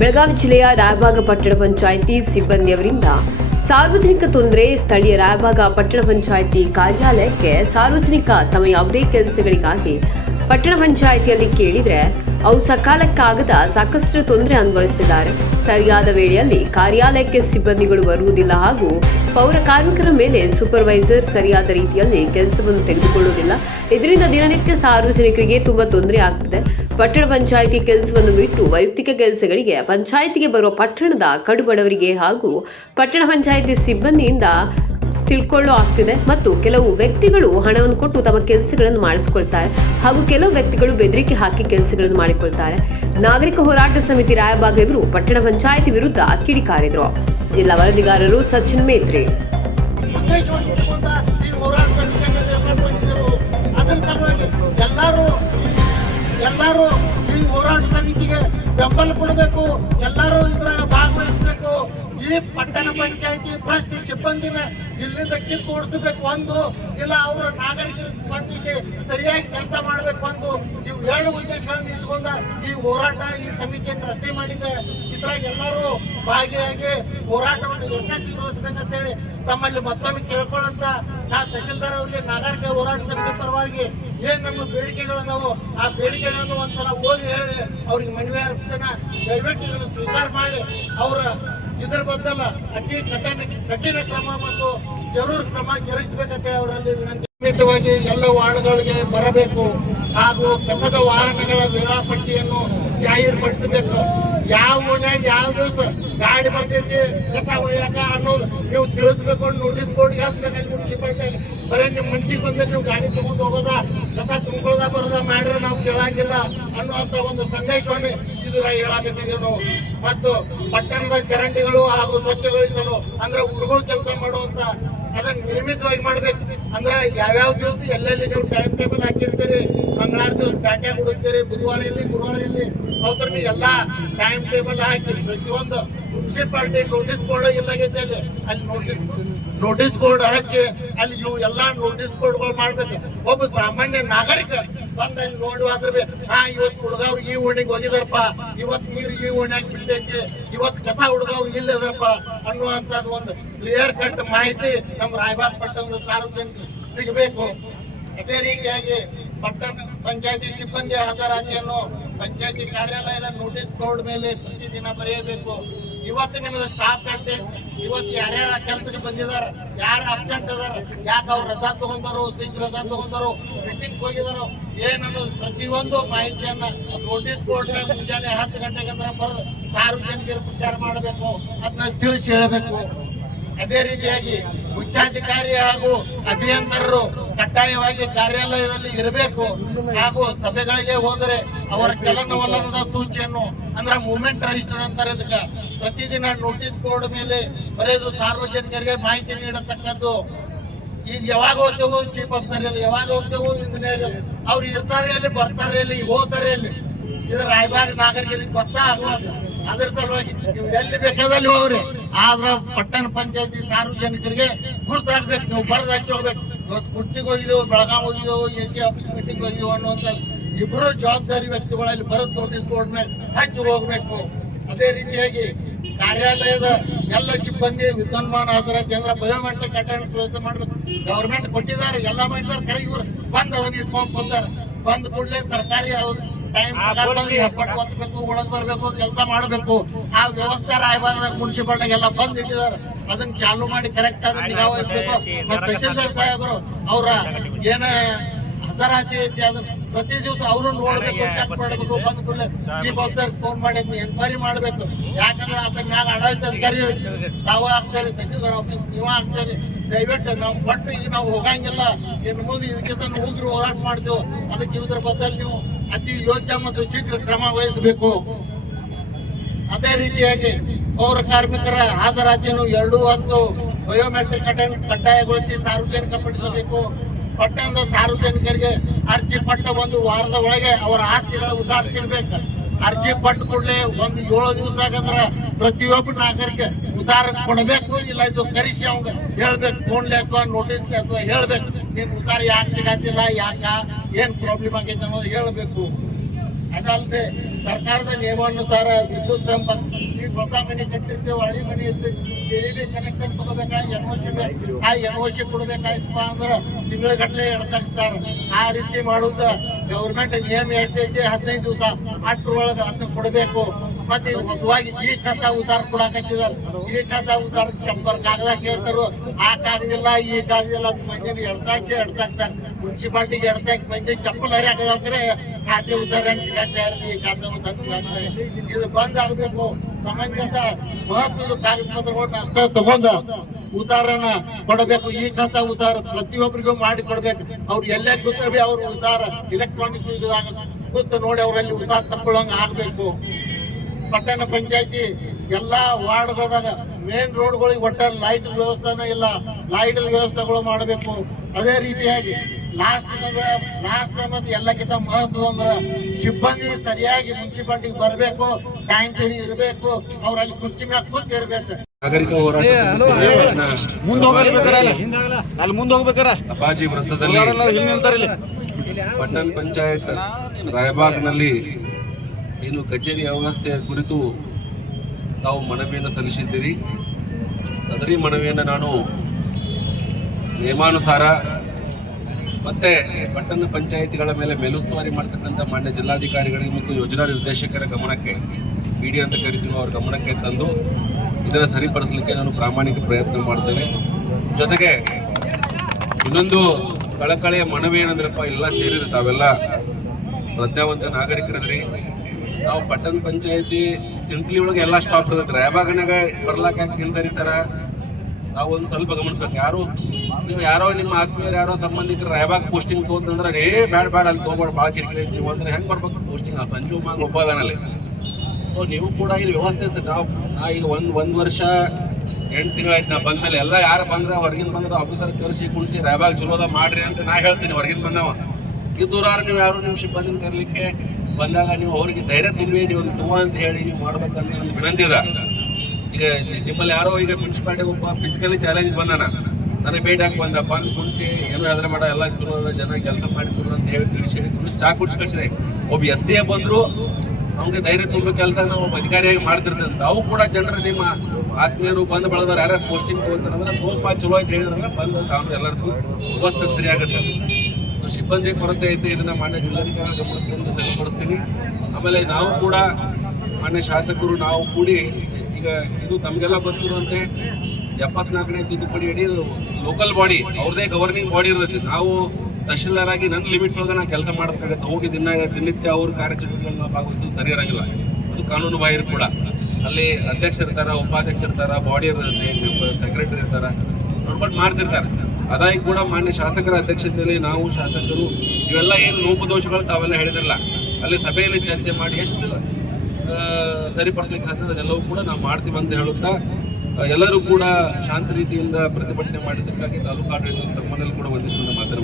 ಬೆಳಗಾವಿ ಜಿಲ್ಲೆಯ ರಾಯಬಾಗ ಪಟ್ಟಣ ಪಂಚಾಯಿತಿ ಸಿಬ್ಬಂದಿಯವರಿಂದ ಸಾರ್ವಜನಿಕ ತೊಂದರೆ, ಸ್ಥಳೀಯ ರಾಯಬಾಗ ಪಟ್ಟಣ ಪಂಚಾಯಿತಿ ಕಾರ್ಯಾಲಯಕ್ಕೆ ಸಾರ್ವಜನಿಕ ತಮ್ಮ ಯಾವುದೇ ಕೆಲಸಗಳಿಗಾಗಿ ಪಟ್ಟಣ ಪಂಚಾಯಿತಿಯಲ್ಲಿ ಕೇಳಿದರೆ ಅವು ಸಕಾಲಕ್ಕಾಗದ ಸಾಕಷ್ಟು ತೊಂದರೆ ಅನುಭವಿಸುತ್ತಿದ್ದಾರೆ ಸರಿಯಾದ ವೇಳೆಯಲ್ಲಿ ಕಾರ್ಯಾಲಯಕ್ಕೆ ಸಿಬ್ಬಂದಿಗಳು ಬರುವುದಿಲ್ಲ ಹಾಗೂ ಪೌರ ಕಾರ್ಮಿಕರ ಮೇಲೆ ಸೂಪರ್ವೈಸರ್ ಸರಿಯಾದ ರೀತಿಯಲ್ಲಿ ಕೆಲಸವನ್ನು ತೆಗೆದುಕೊಳ್ಳುವುದಿಲ್ಲ. ಇದರಿಂದ ದಿನನಿತ್ಯ ಸಾರ್ವಜನಿಕರಿಗೆ ತುಂಬಾ ತೊಂದರೆ ಆಗ್ತದೆ. ಪಟ್ಟಣ ಪಂಚಾಯಿತಿ ಕೆಲಸವನ್ನು ಬಿಟ್ಟು ವೈಯಕ್ತಿಕ ಕೆಲಸಗಳಿಗೆ ಪಂಚಾಯಿತಿಗೆ ಬರುವ ಪಟ್ಟಣದ ಕಡುಬಡವರಿಗೆ ಹಾಗೂ ಪಟ್ಟಣ ಪಂಚಾಯಿತಿ ಸಿಬ್ಬಂದಿಯಿಂದ ತಿಳ್ಕೊಳ್ಳೋ ಆಗ್ತಿದೆ ಮತ್ತು ಕೆಲವು ವ್ಯಕ್ತಿಗಳು ಹಣವನ್ನು ಕೊಟ್ಟು ತಮ್ಮ ಕೆಲಸಗಳನ್ನು ಮಾಡಿಸಿಕೊಳ್ತಾರೆ ಹಾಗೂ ಕೆಲವು ವ್ಯಕ್ತಿಗಳು ಬೆದರಿಕೆ ಹಾಕಿ ಕೆಲಸಗಳನ್ನು ಮಾಡಿಕೊಳ್ತಾರೆ. ನಾಗರಿಕ ಹೋರಾಟ ಸಮಿತಿ ರಾಯಬಾಗ್ ಇವರು ಪಟ್ಟಣ ಪಂಚಾಯಿತಿ ವಿರುದ್ಧ ಕಿಡಿಕಾರಿದ್ರು ಜಿಲ್ಲಾ ವರದಿಗಾರರು ಸಚಿನ್ ಮೇತ್ರಿ. ಎಲ್ಲರೂ ಈ ಹೋರಾಟ ಸಮಿತಿಗೆ ಬೆಂಬಲ ಕೊಡಬೇಕು. ಎಲ್ಲರೂ ಇದ್ರಾಗ ಭಾಗವಹಿಸಬೇಕು. ಈ ಪಟ್ಟಣ ಪಂಚಾಯತಿ ಭ್ರಷ್ಟ ಸಿಬ್ಬಂದಿನ ಇಲ್ಲಿಂದ ಕಿತ್ತು ಓಡಿಸಬೇಕು ಒಂದು ಇಲ್ಲ ಅವರ ನಾಗರಿಕರ ಸ್ಪಂದಿಸಿ ಸರಿಯಾಗಿ ಕೆಲಸ ಮಾಡಬೇಕು ಒಂದು ಇವು ಎರಡು ಉದ್ದೇಶಗಳನ್ನು ಇಟ್ಕೊಂಡ ಈ ಹೋರಾಟ ಈ ಸಮಿತಿಯನ್ನು ರಚನೆ ಮಾಡಿದೆ. ಇದ್ರಾಗ ಎಲ್ಲರೂ ಭಾಗಿಯಾಗಿ ಹೋರಾಟವನ್ನು ಯಶಸ್ವಿಗೊಳಿಸಬೇಕಂತೇಳಿ ತಮ್ಮಲ್ಲಿ ಮತ್ತೊಮ್ಮೆ ಕೇಳ್ಕೊಳ್ಳಂತ ನಾ ತಹಶೀಲ್ದಾರ್ ಅವರಿಗೆ, ನಾಗರಿಕ ಹೋರಾಟ ಸಮಿತಿ ಪರವಾಗಿ ಏನ್ ನಮ್ಮ ಬೇಡಿಕೆಗಳದಾವು ಆ ಬೇಡಿಕೆಗಳನ್ನು ಒಂದ್ಸಲ ಓದಿ ಹೇಳಿ ಅವ್ರಿಗೆ ಮನವಿ ಅರ್ಪಿಸ್ತೇನೆ. ದಯವಿಟ್ಟು ಇದನ್ನು ಸ್ವೀಕಾರ ಮಾಡಿ, ಅವರ ಇದರ ಬದಲ ಅತಿ ಕಠಿಣ ಕಠಿಣ ಕ್ರಮ ಮತ್ತು ಜರೂರು ಕ್ರಮ ಜರುಗಿಸಬೇಕಂತೇಳಿ ಅವರಲ್ಲಿ ವಿನಂತಿ. ಎಲ್ಲ ವಾರ್ಡ್ಗಳಿಗೆ ಬರಬೇಕು ಹಾಗೂ ಕಸದ ವಾಹನಗಳ ವೇಳಾಪಟ್ಟಿಯನ್ನು ಜಾಹೀರ್ಪಡಿಸಬೇಕು. ಯಾವ ಓಣ್ಯಾಗ ಯಾವ ದಿವಸ ಗಾಡಿ ಬರ್ತೈತಿ, ಕಸ ಒಯ್ಯಾಕ ಅನ್ನೋದು ನೀವು ತಿಳಿಸ್ಬೇಕು, ನೋಟಿಸ್ ಬೋರ್ಡ್ ಹಾಕ್ಸ್ಬೇಕು ಮುನ್ಸಿಪಾಲ್ಟಿಯಾಗ ಬರೀ ನಿಮ್ಮ ಮನ್ಸಿಗೆ ಬಂದ್ರೆ ನೀವು ಗಾಡಿ ತಗೊಂಡು ಹೋಗೋದ, ಕಸ ತುಂಬಿಕೊಳ್ಳೋದ ಬರೋದ, ಮಾಡ್ರೆ ನಾವು ಕೇಳಂಗಿಲ್ಲ ಅನ್ನುವಂತ ಒಂದು ಸಂದೇಶವನ್ನು ಇದ್ರ ಹೇಳಾಕತ್ತಿದ್ದೀವಿ ನಾವು. ಮತ್ತು ಪಟ್ಟಣದ ಚರಂಡಿಗಳು ಹಾಗೂ ಸ್ವಚ್ಛಗೊಳಿಸಲು ಅಂದ್ರೆ ಹುಡುಗರು ಕೆಲಸ ಮಾಡುವಂತ ಅದನ್ನ ನಿಯಮಿತವಾಗಿ ಮಾಡ್ಬೇಕು. ಅಂದ್ರೆ ಯಾವ್ಯಾವ ದಿವಸ ಎಲ್ಲೆಲ್ಲಿ ನೀವು ಟೈಮ್ ಟೇಬಲ್ ಹಾಕಿರ್ತೀರಿ, ಮಂಗಳವಾರ ದಿವಸ ಪ್ಯಾಟ್ಯಾಗ ಹುಡುಕ್ತೀರಿ, ಬುಧವಾರ ಇಲ್ಲಿ ಗುರುವಾರ ಇಲ್ಲಿ ಅವ್ರ ಎಲ್ಲಾ ಟೈಮ್ ಟೇಬಲ್ ಹಾಕಿ ಪ್ರತಿಯೊಂದು ಮುನ್ಸಿಪಾಲ್ಟಿ ನೋಟಿಸ್ ಬೋರ್ಡ್ ಇಲ್ಲಾಗೈತೆ ಅಲ್ಲಿ. ಅಲ್ಲಿ ನೋಟಿಸ್ ನೋಟಿಸ್ ಬೋರ್ಡ್ ಹಚ್ಚಿ ಅಲ್ಲಿ ಇವು ಎಲ್ಲಾ ನೋಟಿಸ್ ಬೋರ್ಡ್ಗಳು ಮಾಡ್ಬೇಕು. ಒಬ್ಬ ಸಾಮಾನ್ಯ ನಾಗರಿಕ ಬಂದ ಇಲ್ಲಿ ನೋಡಿ ಹೋದ್ರ ಬಿ ಹಾ ಇವತ್ತು ಹುಡುಗವ್ರು ಈ ಓಣಿಗೆ ಹೋಗಿದಾರಪ್ಪ. ಇವತ್ ನೀರು ಈ ಓಣ್ಯಾಗ ಬಿಟ್ಟೈತಿ ಇವತ್ ಕಸ ಹುಡುಗವ್ರು ಇಲ್ಲದರಪ್ಪ ಅನ್ನುವಂಥದ್ದು ಒಂದು ಕ್ಲಿಯರ್ ಕಟ್ ಮಾಹಿತಿ ನಮ್ಮ ರಾಯಬಾಗ್ ಪಟ್ಟಣದ ಸಾರ್ವಜನಿಕ ಸಿಗಬೇಕು. ಅದೇ ರೀತಿಯಾಗಿ ಪಟ್ಟಣ ಪಂಚಾಯತಿ ಸಿಬ್ಬಂದಿ ಹಾಜರಾತಿಯನ್ನು ಪಂಚಾಯತಿ ಕಾರ್ಯಾಲಯದ ನೋಟಿಸ್ ಬೋರ್ಡ್ ಮೇಲೆ ಪ್ರತಿದಿನ ಬರೆಯಬೇಕು. ಇವತ್ತು ನಿಮ್ದು ಸ್ಟಾಫ್ ಕಟ್ಟಿ ಇವತ್ತು ಯಾರ್ಯಾರ ಕೆಲ್ಸಕ್ಕೆ ಬಂದಿದಾರ, ಯಾರು ಅಬ್ಸೆಂಟ್ ಅದಾರ, ಯಾಕೆ ಅವ್ರು ರಜಾ ತಗೊಂಡರು ಸಿಂಗ್ ರಜಾ ತಗೊಂಡರು ಮೀಟಿಂಗ್ ಹೋಗಿದಾರೋ ಏನನ್ನೋದು ಪ್ರತಿಯೊಂದು ಮಾಹಿತಿಯನ್ನ ನೋಟಿಸ್ ಬೋರ್ಡ್ ಮುಂಜಾನೆ ಹತ್ತು ಗಂಟೆಗೆ ಅಂದ್ರೆ ಬರೆದು ಸಾರ್ವಜನಿಕರು ಪ್ರಚಾರ ಮಾಡಬೇಕು ಅದನ್ನ ತಿಳಿಸಿ ಹೇಳಬೇಕು. ಅದೇ ರೀತಿಯಾಗಿ ಮುಖ್ಯಾಧಿಕಾರಿ ಹಾಗೂ ಅಭಿಯಂತರರು ಕಡ್ಡಾಯವಾಗಿ ಕಾರ್ಯಾಲಯದಲ್ಲಿ ಇರಬೇಕು. ಹಾಗೂ ಸಭೆಗಳಿಗೆ ಹೋದರೆ ಅವರ ಚಲನವಲನದ ಸೂಚಿಯನ್ನು, ಅಂದ್ರೆ ಮೂವ್ಮೆಂಟ್ ರಿಜಿಸ್ಟರ್ ಅಂತಾರೆ ಅದಕ್ಕೆ, ಪ್ರತಿದಿನ ನೋಟಿಸ್ ಬೋರ್ಡ್ ಮೇಲೆ ಬರೆದು ಸಾರ್ವಜನಿಕರಿಗೆ ಮಾಹಿತಿ ನೀಡತಕ್ಕದ್ದು. ಈಗ ಯಾವಾಗ ಹೋಗ್ತೇವು ಚೀಫ್ ಆಫೀಸರ್ ಅಲ್ಲಿ, ಯಾವಾಗ ಹೋಗ್ತೇವು ಇಂಜಿನಿಯರ್ ಅವ್ರು ಇರ್ತಾರೆ ಎಲ್ಲಿ ಬರ್ತಾರೆ ಎಲ್ಲಿ ಹೋಗ್ತಾರೆ ಅಲ್ಲಿ. ಇದು ರಾಯಬಾಗ್ ನಾಗರಿಕರಿಗೆ ಗೊತ್ತಾ ಆಗುವಾಗ ಅದ್ರ ಸಲುವಾಗಿ ನೀವು ಎಲ್ಲಿ ಬೇಕಾದಲ್ಲಿ ಹೋಗ್ರಿ. ಆದ್ರ ಪಟ್ಟಣ ಪಂಚಾಯತಿ ಸಾರ್ವಜನಿಕರಿಗೆ ಗುರ್ತಾಗ್ಬೇಕು. ನೀವು ಬಡದ ಹಚ್ಚಿ ಹೋಗ್ಬೇಕು. ಇವತ್ತು ಕುರ್ಚಿಗೆ ಹೋಗಿದ್ದೆವು, ಬೆಳಗಾವ್ ಹೋಗಿದ್ದೆವು ಎ ಸಿ ಆಫೀಸ್ ಮೀಟಿಂಗ್ ಹೋಗಿದ್ದೆವು ಅನ್ನುವಂಥ ಇಬ್ಬರು ಜವಾಬ್ದಾರಿ ವ್ಯಕ್ತಿಗಳಲ್ಲಿ ಬರದ್ ನೋಟಿಸ್ ಬೋರ್ಡ್ ಹಚ್ಚಿ ಹೋಗ್ಬೇಕು. ಅದೇ ರೀತಿಯಾಗಿ ಕಾರ್ಯಾಲಯದ ಎಲ್ಲ ಸಿಬ್ಬಂದಿ ವಿದ್ಯುನ್ಮಾನ ಹಾಜರಾತಿ ಅಂದ್ರೆ ಬಯೋಮೆಟ್ರಿಕ್ ಅಟೆಂಡೆನ್ಸ್ ವ್ಯವಸ್ಥೆ ಮಾಡ್ಬೇಕು. ಗವರ್ಮೆಂಟ್ ಕೊಟ್ಟಿದ್ದಾರೆ. ಎಲ್ಲ ಮಾಡಿದ್ದಾರೆ ಕರೆ ಇವ್ರು ಬಂದ್ ಅದನ್ನ ಇಟ್ಕೊಂಡ್ ಬಂದಾರ. ಬಂದ ಕೂಡಲೇ ಸರ್ಕಾರಿ ಟೈಮ್ ಹೆಪ್ಪಟ್ಟು ಒತ್ತಬೇಕು ಒಳಗ್ ಬರಬೇಕು ಕೆಲಸ ಮಾಡಬೇಕು ಆ ವ್ಯವಸ್ಥೆ ರಾಯಭಾಗದ ಮುನ್ಸಿಪಾಲ್ಟಿಗೆಲ್ಲ ಬಂದ್ ಇಟ್ಟಿದ್ದಾರೆ. ಅದನ್ನ ಚಾಲು ಮಾಡಿ ಕರೆಕ್ಟ್ ಅದನ್ನ ನಿಗಾ ವಹಿಸ್ಬೇಕು ಮತ್ತೆ ತಹಶೀಲ್ದಾರ್ ಸಾಹೇಬರು ಅವ್ರ ಏನ ಹಸರಾತಿ ಐತಿ ಅದ್ರ ಪ್ರತಿ ದಿವಸ ಅವರು ನೋಡ್ಬೇಕು ಚೆಕ್ ಮಾಡ್ಬೇಕು ಬಂದ ಕೂಡಲೇ ಚೀಫ್ ಆಫೀಸರ್ ಫೋನ್ ಮಾಡಿ ಎನ್ಕ್ವೈರಿ ಮಾಡ್ಬೇಕು. ಯಾಕಂದ್ರೆ ಅದ್ರ ಮ್ಯಾಗ ಆಡಳಿತ ಅಧಿಕಾರಿ ತಾವು ಆಗ್ತಾರೆ ತಹಸೀಲ್ದಾರ್ ಆಫೀಸ್ ನೀವ ಆಗ್ತಾರೆ. ದಯವಿಟ್ಟು ನಾವು ಕೊಟ್ಟು ಈಗ ನಾವು ಹೋಗಂಗಿಲ್ಲ. ಇನ್ನು ಮುಂದೆ ಇದಕ್ಕಿಂತ ಹೋಗ್ರಿ ಹೋರಾಟ ಮಾಡ್ತೇವೆ ಅದಕ್ಕೆ ಇದ್ರ ಬದಲು ನೀವು ಅತಿ ಯೋಗ್ಯ ಮತ್ತು ಶೀಘ್ರ ಕ್ರಮ ವಹಿಸಬೇಕು. ಅದೇ ರೀತಿಯಾಗಿ ಪೌರ ಕಾರ್ಮಿಕರ ಹಾಜರಾತಿಯನ್ನು ಎರಡೂ ಒಂದು ಬಯೋಮೆಟ್ರಿಕ್ ಅಟೆಂಡೆನ್ಸ್ ಕಡ್ಡಾಯಗೊಳಿಸಿ ಸಾರ್ವಜನಿಕ ಪಡಿಸಬೇಕು. ಪಟ್ಟಣದ ಸಾರ್ವಜನಿಕರಿಗೆ ಅರ್ಜಿ ಪಟ್ಟ ಒಂದು ವಾರದ ಒಳಗೆ ಅವರ ಆಸ್ತಿಗಳ ಉದ್ದಾರ ಸಿಗಬೇಕು. ಅರ್ಜಿ ಪಟ್ಟ ಕೂಡಲೇ ಒಂದು ಏಳು ದಿವಸ ಆಗಂದ್ರ ಪ್ರತಿಯೊಬ್ಬ ನಾಗರಿಕ ಉದ್ದಾರ ಕೊಡಬೇಕು, ಇಲ್ಲ ಇದು ಕರೆಸಿ ಅವಂಗ ಹೇಳ್ಬೇಕು ಫೋನ್ಲೆ ಅಥವಾ ನೋಟಿಸ್ ಅಥವಾ ಹೇಳ್ಬೇಕು. ನಿನ್ ಉದ್ದಾರ ಯಾಕೆ ಸಿಗತ್ತಿಲ್ಲ ಯಾಕ, ಏನ್ ಪ್ರಾಬ್ಲಮ್ ಆಗೈತೆ ಅನ್ನೋದು ಹೇಳ್ಬೇಕು. ಅದಲ್ಲದೆ ಸರ್ಕಾರದ ನಿಯಮಾನುಸಾರ ವಿದ್ಯುತ್ ಸಂಪರ್ಕ ಈಗ ಹೊಸ ಮನೆ ಕಟ್ಟಿರ್ತೇವೆ ಹಳಿ ಮನೆ ಇರ್ತೈತಿ. ಕೆಇಬಿ ಕನೆಕ್ಷನ್ ತಗೋಬೇಕಾ ಎನ್ ಓ ಸಿ ಆ ಎನ್ ಓ ಸಿ ಕೊಡ್ಬೇಕಾಯ್ತಪ್ಪ ಅಂದ್ರೆ ತಿಂಗಳ ಗಟ್ಟಲೆ ಎಡ್ತಾಕ್ಸ್ತಾರ ಆ ರೀತಿ ಮಾಡುದ ಗೌರ್ಮೆಂಟ್ ನಿಯಮ ಎಷ್ಟೈತಿ ಹದಿನೈದು ದಿವಸ ಅಷ್ಟ್ರೊಳಗೆ ಅದನ್ನ ಕೊಡಬೇಕು. ಮತ್ತೆ ಹೊಸವಾಗಿ ಈ ಖಾತಾ ಉದಾರ ಕೊಡಾಕತ್ತಿದಾರ. ಈ ಖಾತಾ ಉದಾರ ಶಂಬರ್ ಕಾಗದ ಕೇಳ್ತಾರೋ. ಆ ಕಾಗದಿಲ್ಲ, ಈ ಕಾಗದಿಲ್ಲ ಮಂದಿನ ಎಡ್ತಾಕ್ಸಿ ಎಡ್ತಾಕ್ತಾರ ಮುನ್ಸಿಪಾಲ್ಟಿಗೆ ಎಡ್ತಾಕ್ ಮಂದಿ ಚಪ್ಪಲ್ ಹರಿ ಹಾಕದ್ರೆ ಖಾತೆ ಉದ್ದಾರ ಇರ್ಲಿ ಈ ಖಾತೆ ಉದ್ದಾರ. ಇದು ಬಂದ್ ಆಗ್ಬೇಕು. ಸಮಂಜಸ ಮಹತ್ವದ ಕಾಗದ ಪತ್ರಗಳನ್ನ ಅಷ್ಟೇ ತಗೊಂಡ ಉದಾರನ ಕೊಡಬೇಕು. ಈ ಖಾತಾ ಉದಾರ ಪ್ರತಿಯೊಬ್ಬರಿಗೂ ಮಾಡಿ ಕೊಡ್ಬೇಕು. ಅವ್ರು ಎಲ್ಲೇ ಕೂತ್ರೆ ಭೀ ಅವ್ರು ಎಲೆಕ್ಟ್ರಾನಿಕ್ಸ್ ಇದಾಗ ಕೂತು ನೋಡಿ ಅವರಲ್ಲಿ ಉದಾರ ತಗೊಳ್ಳಂಗ ಆಗ್ಬೇಕು. ಪಟ್ಟಣ ಪಂಚಾಯತಿ ಎಲ್ಲಾ ವಾರ್ಡ್ಗಳದಾಗ ಮೇನ್ ರೋಡ್ಗಳಿಗೆ ಒಟ್ಟಾರೆ ಲೈಟ್ ವ್ಯವಸ್ಥೆನೂ ಇಲ್ಲ. ಲೈಟ್ ವ್ಯವಸ್ಥೆಗಳು ಮಾಡಬೇಕು. ಅದೇ ರೀತಿಯಾಗಿ ಲಾಸ್ಟ್ ಅಂದ್ರೆ ಲಾಸ್ಟ್ ಮತ್ತೆ ಎಲ್ಲಕ್ಕಿಂತ ಮಹತ್ವ ಅಂದ್ರೆ ಸಿಬ್ಬಂದಿ ಸರಿಯಾಗಿ ಮುನ್ಸಿಪಾಲ್ಟಿಗೆ ಬರಬೇಕು ಟೈಮ್ ಸರಿ ಇರಬೇಕು ಅವ್ರಲ್ಲಿ ಕುರ್ಚಿ ಮ್ಯಾಗ ಕುಂತ ಇರ್ಬೇಕು. ನಾಗರಿಕ ಹೋರಾಟ ಪದ್ಧತಿಯನ್ನ ಮುಂದೆ ಹೋಗ್ಬೇಕಾರ ಅಲ್ಲಿ? ಮುಂದೆ ಹೋಗ್ಬೇಕಾರ? ಅಪ್ಪಾಜಿ ವೃತ್ತದಲ್ಲಿ ಎಲ್ಲರೆಲ್ಲ ನಿಂತಾರ ಇಲ್ಲಿ. ಪಟ್ಟಣ ಪಂಚಾಯತ್ ರಾಯಬಾಗ್ನಲ್ಲಿ ಏನು ಕಚೇರಿ ವ್ಯವಸ್ಥೆ ಕುರಿತು ತಾವು ಮನವಿಯನ್ನು ಸಲ್ಲಿಸಿದ್ದೀರಿ. ಸದರಿ ಮನವಿಯನ್ನು ನಾನು ನಿಯಮಾನುಸಾರ ಮತ್ತೆ ಪಟ್ಟಣ ಪಂಚಾಯಿತಿಗಳ ಮೇಲೆ ಮೇಲುಸ್ತುವಾರಿ ಮಾಡ್ತಕ್ಕಂಥ ಮಾನ್ಯ ಜಿಲ್ಲಾಧಿಕಾರಿಗಳಿಗೆ ಮತ್ತು ಯೋಜನಾ ನಿರ್ದೇಶಕರ ಗಮನಕ್ಕೆ ಪಿಡಿ ಅಂತ ಕರಿತೀವಿ ಅವ್ರ ಗಮನಕ್ಕೆ ತಂದು ಇದನ್ನು ಸರಿಪಡಿಸಲಿಕ್ಕೆ ನಾನು ಪ್ರಾಮಾಣಿಕ ಪ್ರಯತ್ನ ಮಾಡ್ತೇನೆ. ಜೊತೆಗೆ ಇನ್ನೊಂದು ಕಳಕಳಿಯ ಮನವಿ ಏನಂದ್ರಪ್ಪ ಎಲ್ಲ ಸೇರಿದ್ರೆ ತಾವೆಲ್ಲ. ಪ್ರಜ್ಞಾವಂತ ನಾಗರಿಕರದ್ರಿ. ನಾವು ಪಟ್ಟಣ ಪಂಚಾಯತಿ ಚಿಂತಲಿ ಒಳಗೆ ಎಲ್ಲ ಸ್ಟಾಪ್ ಇರ್ತೈತೆ. ರಾಯಬಾಗನಾಗ ಬರ್ಲಾಕ ಹಿಂದರಿತಾರ ನಾವು ಒಂದು ಸ್ವಲ್ಪ ಗಮನಿಸ್ಬೇಕು. ಯಾರು ನೀವು ಯಾರೋ ನಿಮ್ಮ ಆತ್ಮೀಯರು ಯಾರೋ ಸಂಬಂಧಿಕರು ರಾಯಬಾಗ್ ಪೋಸ್ಟಿಂಗ್ ತೋದ್ರೆ ಏ, ಬ್ಯಾಡ ಬ್ಯಾಡ, ಅಲ್ಲಿ ತೊಗೊಬೇಡ ಭಾಳ ಕಿರಿಕಿರಿ ನೀವು ಅಂದ್ರೆ ಹೆಂಗೆ ಬರ್ಬೇಕು ಪೋಸ್ಟಿಂಗ್ ಆ ಸಂಜು ಮಾಂಗ್ ಒಬ್ಬ ಸೊ ನೀವು ಕೂಡ ಇಲ್ಲಿ ವ್ಯವಸ್ಥೆ ಸರ್, ನಾವು ನಾ ಈಗ ಒಂದು ಒಂದು ವರ್ಷ, ಎಂಟು ತಿಂಗಳಾಯ್ತು ನಾ ಬಂದ್ಮೇಲೆ, ಎಲ್ಲ ಯಾರು ಬಂದ್ರೆ ಹೊರಗಿನ ಬಂದ್ರೆ ಆಫೀಸರ್ ಕರೆಸಿ, ಕುಣಿಸಿ, ರಾಯಬಾಗ್ ಚಲೋದ ಮಾಡ್ರಿ ಅಂತ ನಾ ಹೇಳ್ತೀನಿ ಹೊರಗಿನ ಬಂದವ. ಇದ್ದೂರಾರ ನೀವು ಯಾರು ನಿಮ್ಮ ಸಿಬ್ಬಂದಿನ ತರಲಿಕ್ಕೆ ಬಂದಾಗ ನೀವು ಅವ್ರಿಗೆ ಧೈರ್ಯ ತುಂಬಿ, ನೀವು ತಗೋ ಅಂತ ಹೇಳಿ ನೀವು ಮಾಡ್ಬೇಕಂತ ಒಂದು ವಿನಂತಿ ಇದೆ ಈಗ ನಿಮ್ಮಲ್ಲಿ ಯಾರೋ ಈಗ ಮುನ್ಸಿಪಾಲ್ಟಿಗೆ ಒಬ್ಬ ಫಿಸಿಕಲಿ ಚಾಲೆಂಜ್ ಬಂದಾನ. ನನಗೆ ಬೇಡಕ್ಕೆ ಹಾಕಿ ಬಂದ ಬಂದು ಕುಣಿಸಿ ಏನು ಹೆದರ ಮಾಡ, ಎಲ್ಲ ಚಲೋ ಜನ ಕೆಲಸ ಮಾಡಿದ್ರು ಅಂತ ಹೇಳಿ ತಿಳಿಸಿ, ಹೇಳಿ ಚಾ ಕುಡಿಸಿ ಕಳಿಸಿದೆ. ಒಬ್ಬ ಎಸ್ ಡಿ ಎ ಬಂದ್ರು ಅವ್ನಿಗೆ ಧೈರ್ಯ ತುಂಬ ಕೆಲಸ ನಾವು ಅಧಿಕಾರಿಯಾಗಿ ಮಾಡ್ತಿರ್ತಂತ ಅವು ಕೂಡ ಜನರು ನಿಮ್ಮ ಆತ್ಮೀಯರು ಬಂದು ಬೆಳೆದವ್ರು ಯಾರು ಪೋಸ್ಟಿಂಗ್ ತಗೋತಾರೆ ಅಂದ್ರೆ ತುಂಬ ಚಲೋ ಅಂತ ಹೇಳಿದ್ರಂದ್ರೆ ಬಂದು ತಾವು ಎಲ್ಲರಿಗೂ ವ್ಯವಸ್ಥೆ ಸರಿ ಆಗುತ್ತೆ ಸೊ ಸಿಬ್ಬಂದಿ ಕೊರತೆ ಐತೆ, ಇದನ್ನ ಮಾನ್ಯ ಜಿಲ್ಲಾಧಿಕಾರಿ ಗಮನಕ್ಕೆ ಸರಿಪಡಿಸ್ತೀನಿ. ಆಮೇಲೆ ನಾವು ಕೂಡ ಮಾನ್ಯ ಶಾಸಕರು, ನಾವು ಕೂಡಿ ಈಗ ಇದು ತಮಗೆಲ್ಲ ಗೊತ್ತಿರುವಂತೆ ಎಪ್ಪತ್ನಾಲ್ಕನೇ ತಿದ್ದುಪಡಿ ಅಡಿ ಲೋಕಲ್ ಬಾಡಿ ಅವ್ರದೇ ಗವರ್ನಿಂಗ್ ಬಾಡಿ ಇರ್ತೈತಿ. ನಾವು ತಹಶೀಲ್ದಾರ್ ಆಗಿ ನನ್ನ ಲಿಮಿಟ್ ಒಳಗೆ ನಾವು ಕೆಲಸ ಮಾಡಬೇಕಾಗತ್ತೆ. ಹೋಗಿ ದಿನ ದಿನನಿತ್ಯ ಅವ್ರ ಕಾರ್ಯಚಟುವಟಿಕೆಗಳನ್ನ ಭಾಗವಹಿಸಲು ಸರಿ ಇರಂಗಿಲ್ಲ. ಅದು ಕಾನೂನು ಬಾಹಿರ ಕೂಡ. ಅಲ್ಲಿ ಅಧ್ಯಕ್ಷ ಇರ್ತಾರ, ಉಪಾಧ್ಯಕ್ಷ ಇರ್ತಾರ ಬಾಡಿ ಇರ್ತೈತಿ ಸೆಕ್ರೆಟರಿ ಇರ್ತಾರ. ನೋಡ್ಕೊಂಡು ಮಾಡ್ತಿರ್ತಾರೆ. ಅದಾಗಿ ಕೂಡ ಮಾನ್ಯ ಶಾಸಕರ ಅಧ್ಯಕ್ಷತೆಯಲ್ಲಿ ನಾವು ಶಾಸಕರು ಇವೆಲ್ಲ ಏನು ಲೋಪದೋಷಗಳು ತಾವೆಲ್ಲ ಹೇಳಿದಿರಲ್ಲ, ಅಲ್ಲಿ ಸಭೆಯಲ್ಲಿ ಚರ್ಚೆ ಮಾಡಿ ಎಷ್ಟು ಸರಿಪಡಿಸ್ಲಿಕ್ಕೆ ಅದೆಲ್ಲವೂ ಕೂಡ ನಾವು ಮಾಡ್ತೀವಿ ಅಂತ ಹೇಳುತ್ತಾ ಎಲ್ಲರೂ ಕೂಡ ಶಾಂತ ರೀತಿಯಿಂದ ಪ್ರತಿಭಟನೆ ಮಾಡಿದ್ದಕ್ಕಾಗಿ ತಾಲೂಕು ಆಡಳಿತ ತಮ್ಮನ್ನೆಲ್ಲ ಕೂಡ ವಂದಿಸಿದ ಮಾತನ್ನು